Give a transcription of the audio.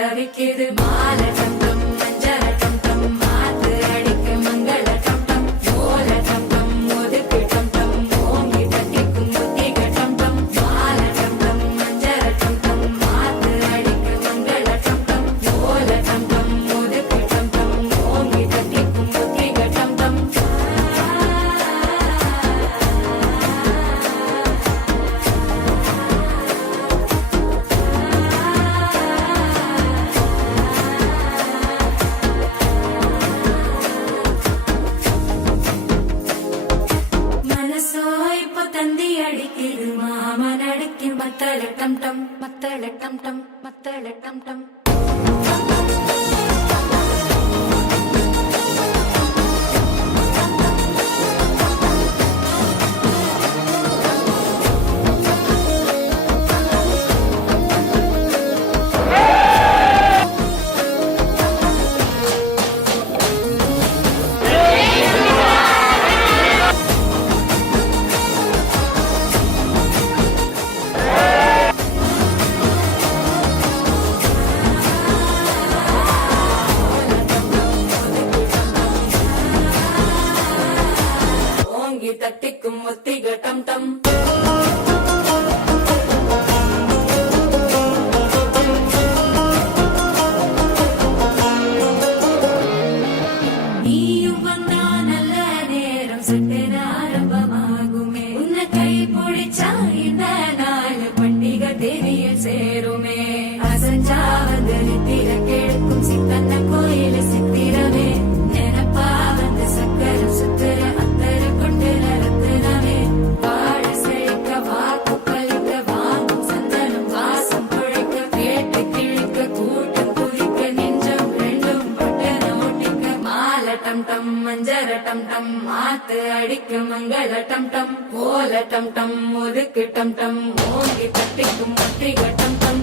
தவிக்குது மாலை டம் டம் மஞ்சள டம் டம் மாத்து அடிக்க மங்கள டம் டம் ஓல டம் டம் ஒதுக்கு டம் டம் ஓங்கி தட்டிக்கும் புத்திக டம் டம் மாலை டம் டம் மஞ்சள டம் டம் மாத்து அடிக்க மங்கள டம் டம் ஓல டம் டம் ஒதுக்கு டம் டம் ஓங்கி தட்டிக்கும் புத்திக டம் டம் தந்தி அடிக்குது மாமன் அடிக்கும் மத்தள டம் டம் மத்தள டம் டம் மத்தள டம் டம் தட்டிக்கும் ஒத்திக டம் டம் நீயும் வந்தா நல்ல நேரம் சட்டென ஆரம்பமாகுமே உன்னை கை பிடிச்சா இந்த நாள் பண்டிகை தேவியில் சேருமே அசஞ்சா வந்து நித்திர கெடுக்கும் சித்தன்ன கோயில சித்திரமே நினப்பா வந்து சக்கர சுத்திர டம் டம் மஞ்சர டம் டம் மாத்து அடிக்க மங்கள டம் டம் ஓல டம் டம் ஒதுக்கு டம் டம் ஓங்கி தட்டிக்கும் ஒத்திக டம் டம்